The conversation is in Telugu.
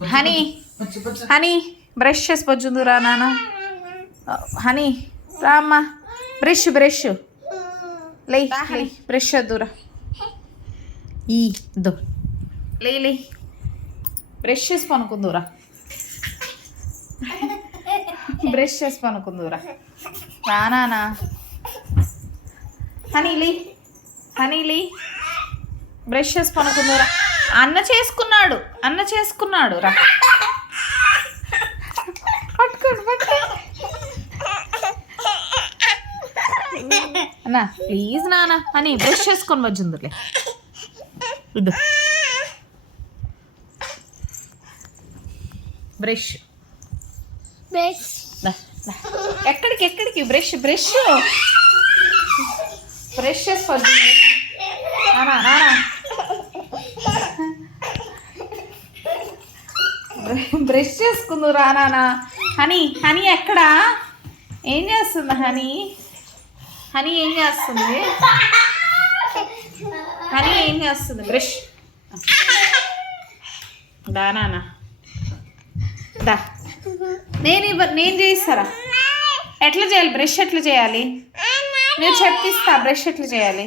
హనీ హనీ బ్రష్ చేసి పొచ్చుందురా నాన్న. హనీ రామ్మా, బ్రష్ లే బ్రష్ వద్దురా. దో లే బ్రష్ చేసి పనుకుందురా, బ్రష్ చేసి పనుకుందురా రానా. హనీ లే బ్రష్ చేసి పనుకుందురా. అన్న చేసుకున్నాడు రా. పట్టుకోండి అన్నా ప్లీజ్ నాన్న. అని బ్రష్ చేసుకొని వచ్చిందిలే. ఇది బ్రష్ ఎక్కడికి బ్రష్ చేసుకోవచ్చు నానా. బ్రష్ చేసుకుందు రా నానా. హనీ ఎక్కడా? ఏం చేస్తుంది హనీ ఏం చేస్తుంది? బ్రష్ దా నానా దా. నేను చేయిస్తారా? ఎట్లా చేయాలి బ్రష్? ఎట్లా చేయాలి? నేను చెప్పిస్తా బ్రష్ ఎట్లా చేయాలి.